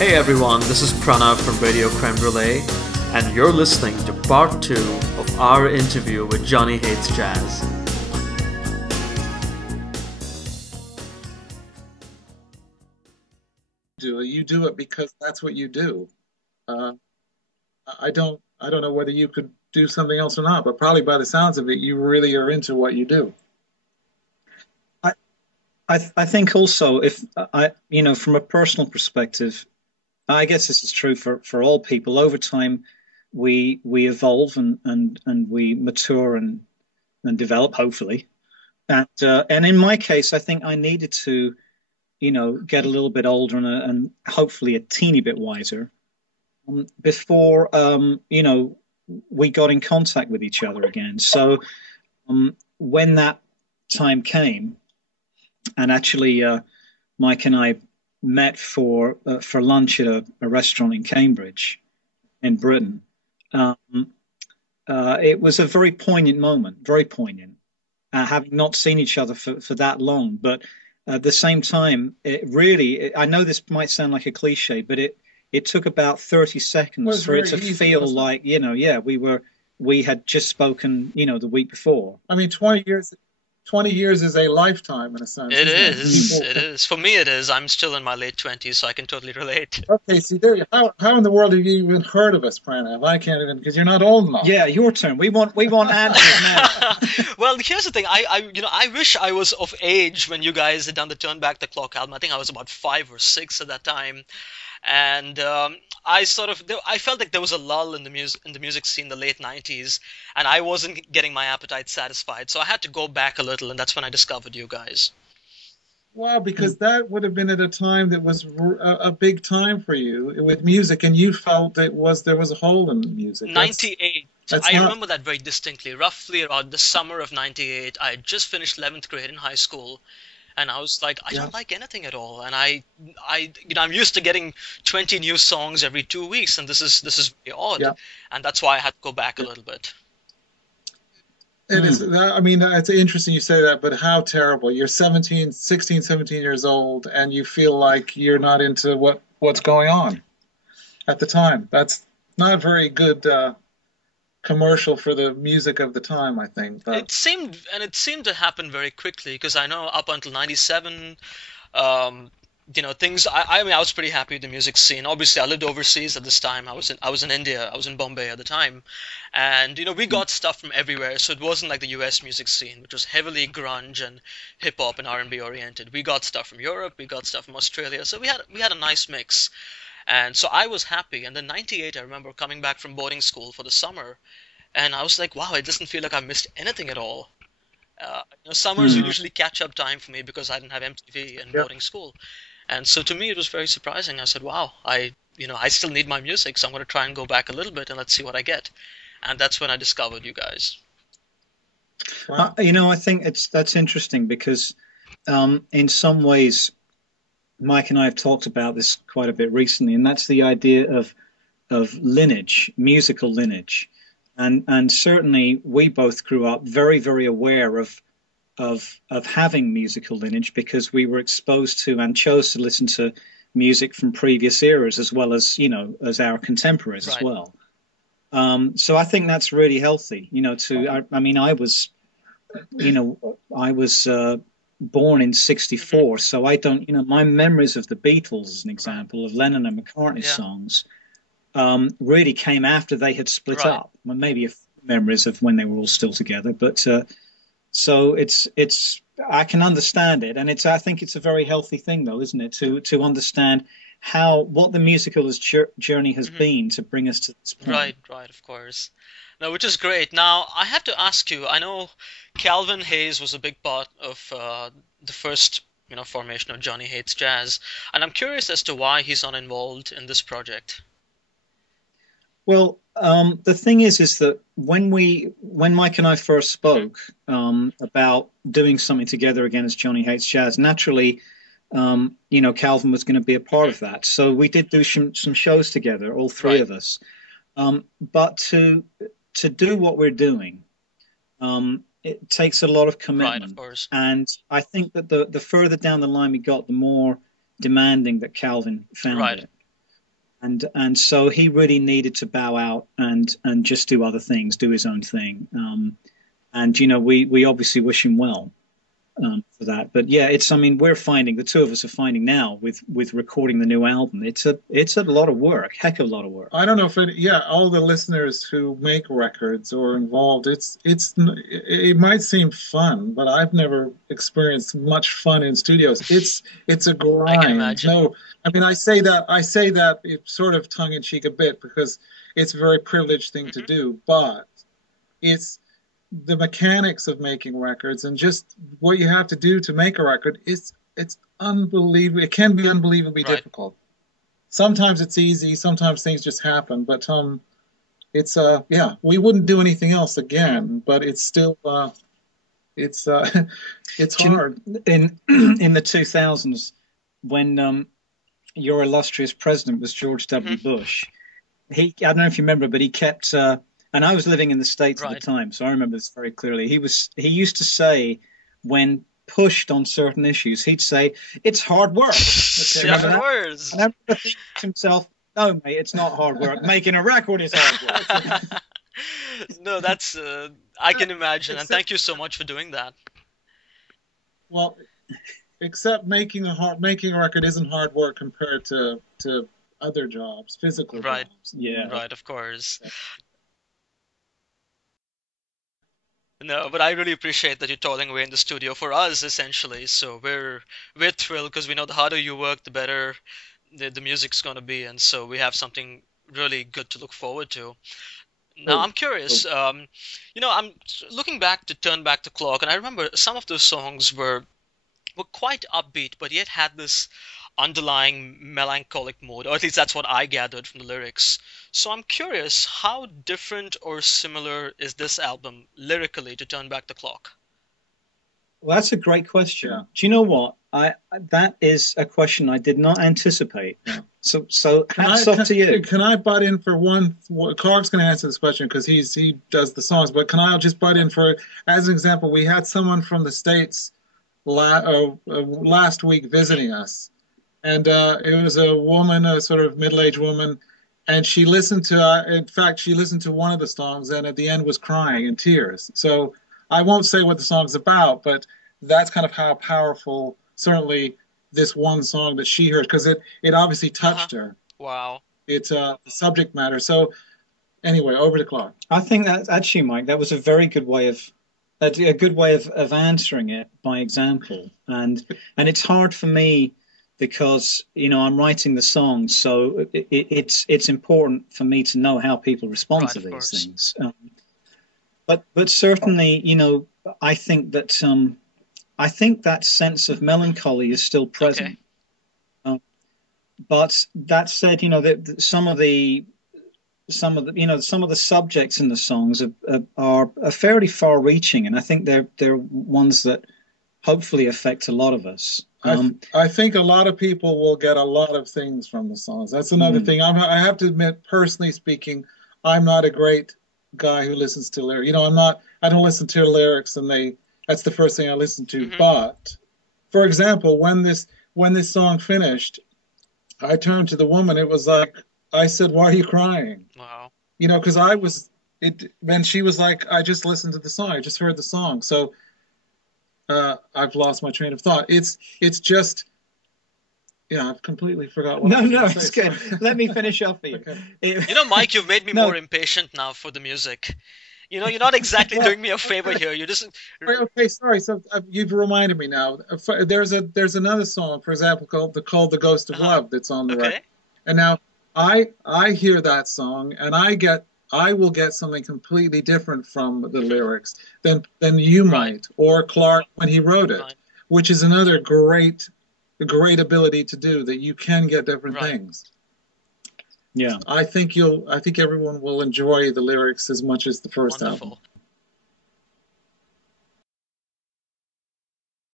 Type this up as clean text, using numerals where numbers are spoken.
Hey everyone, this is Pranav from Radio Creme Brulee, and you're listening to part 2 of our interview with Johnny Hates Jazz. You do it because that's what you do. Uh, I don't know whether you could do something else or not, but probably by the sounds of it, you really are into what you do. I, I think also if from a personal perspective, I guess this is true for all people. Over time, we evolve and we mature and develop, hopefully. And in my case, I think I needed to, get a little bit older and hopefully a teeny bit wiser before, we got in contact with each other again. So when that time came, and actually Mike and I met for lunch at a restaurant in Cambridge, in Britain. It was a very poignant moment, very poignant, having not seen each other for that long. But at the same time, I know this might sound like a cliche, but it took about 30 seconds for it to feel like, we had just spoken, the week before. I mean, 20 years is a lifetime in a sense. It is. It is. For me, it is. I'm still in my late 20s, so I can totally relate. Okay, see, there. How in the world have you even heard of us, Pranav? I can't even, because you're not old enough. Yeah, your turn. We want answers now. Well, here's the thing. I wish I was of age when you guys had done the Turn Back the Clock album. I think I was about 5 or 6 at that time. And I felt like there was a lull in the music scene in the late 90s, and I wasn't getting my appetite satisfied, so I had to go back a little, and that's when I discovered you guys. Wow, because that would have been at a time that was a big time for you with music, and you felt there was a hole in music. 98. I remember that very distinctly. Roughly around the summer of 98, I had just finished 11th grade in high school. And I was like, I don't like anything at all. And I'm used to getting 20 new songs every 2 weeks, and this is very odd. Yeah. And that's why I had to go back a little bit. It is. I mean, it's interesting you say that, but how terrible. You're 16, 17 years old, and you feel like you're not into what's going on at the time. That's not a very good commercial for the music of the time, I think. But it seemed to happen very quickly, because I know up until 97, things. I mean, I was pretty happy with the music scene. Obviously, I lived overseas at this time. I was in India. I was in Bombay at the time, and we got stuff from everywhere. So it wasn't like the U.S. music scene, which was heavily grunge and hip hop and R&B oriented. We got stuff from Europe. We got stuff from Australia. So we had a nice mix. And so I was happy. And then 98, I remember coming back from boarding school for the summer, and I was like, wow, it doesn't feel like I missed anything at all. Summers are usually catch-up time for me because I didn't have MTV and boarding school. And so to me, it was very surprising. I said, wow, I still need my music, so I'm going to try and go back a little bit and let's see what I get. And that's when I discovered you guys. Wow. I think that's interesting because in some ways, Mike and I have talked about this quite a bit recently, and that's the idea of lineage, musical lineage. And certainly we both grew up very, very aware of having musical lineage because we were exposed to and chose to listen to music from previous eras as well as, as our contemporaries as well. So I think that's really healthy, I was born in 64, so I don't, my memories of the Beatles, as an example, of Lennon and McCartney's songs, really came after they had split up. Well, maybe a few memories of when they were all still together, but so it's I can understand it, and I think it's a very healthy thing, though, isn't it, to understand what the musical journey has been to bring us to this point. Right, of course. No, which is great. Now, I have to ask you, I know Calvin Hayes was a big part of the first, formation of Johnny Hates Jazz, and I'm curious as to why he's not involved in this project. Well, the thing is that when Mike and I first spoke about doing something together again as Johnny Hates Jazz, naturally, Calvin was going to be a part of that. So we did do some shows together, all three of us. But to do what we're doing, it takes a lot of commitment. Right, of course. And I think that the further down the line we got, the more demanding that Calvin found it. and so he really needed to bow out and just do other things, do his own thing. And we obviously wish him well for that. But yeah, I mean, we're finding, the two of us are finding now with recording the new album, it's a lot of work, heck of a lot of work. I don't know if all the listeners who make records or involved, it might seem fun, but I've never experienced much fun in studios. It's a grind. I can imagine. No, I mean, I say that it's sort of tongue in cheek a bit because it's a very privileged thing to do, but it's the mechanics of making records and just what you have to do to make a record. It's unbelievable. It can be unbelievably difficult. Sometimes it's easy. Sometimes things just happen. But it's we wouldn't do anything else again. But it's still it's hard. In the 2000s, when your illustrious president was George W. Bush, I don't know if you remember, but he kept. And I was living in the States at the time, so I remember this very clearly. He used to say, when pushed on certain issues, he'd say, "It's hard work." Seven words. And I remember thinking to himself, "No, mate, it's not hard work. Making a record is hard work." No, that's I can imagine, and thank you so much for doing that. Well, except making a record isn't hard work compared to other jobs, physical jobs. Yeah, right, of course. Yeah. No, but I really appreciate that you're toiling away in the studio for us, essentially. So we're thrilled because we know the harder you work, the better the music's going to be, and so we have something really good to look forward to. Now, I'm curious. I'm looking back to Turn Back the Clock, and I remember some of those songs were quite upbeat, but yet had this underlying melancholic mode, or at least that's what I gathered from the lyrics. So I'm curious, how different or similar is this album lyrically to Turn Back the Clock? Well, that's a great question. Yeah. Do you know what? That is a question I did not anticipate. Yeah. So hats off to you. Can I butt in for one? Clark's going to answer this question because he does the songs, but can I just butt in for, as an example, we had someone from the States last week visiting us. And it was a woman, a sort of middle-aged woman, and she listened to one of the songs, and at the end was crying in tears. So I won't say what the song's about, but that's kind of how powerful, certainly, this one song that she heard, because it obviously touched her. Wow. It's the subject matter. So anyway, over to Clark. I think that actually, Mike, that was a very good way of answering it by example, and it's hard for me. Because I'm writing the songs, so it's important for me to know how people respond to these things. But certainly, I think that sense of melancholy is still present. Okay. But that said, that some of the subjects in the songs are fairly far-reaching, and I think they're ones that hopefully affect a lot of us. I think a lot of people will get a lot of things from the songs. That's another thing. I have to admit, personally speaking, I'm not a great guy who listens to lyrics. I don't listen to lyrics, and that's the first thing I listen to. Mm-hmm. But, for example, when this song finished, I turned to the woman. It was like, I said, "Why are you crying?" Wow. Because and she was like, "I just listened to the song. I just heard the song." So, I've lost my train of thought. It's just, I've completely forgot what I was going to say. It's good. Let me finish up for you. Okay. Mike, you've made me more impatient now for the music. You're not exactly doing me a favor here. You're just... Okay, sorry. So you've reminded me now. There's another song, for example, called The Ghost of Love that's on the record. And now I hear that song, and I will get something completely different from the lyrics than you might, or Clark when he wrote it, which is another great ability to do, that you can get different things. Yeah, I think everyone will enjoy the lyrics as much as the first album.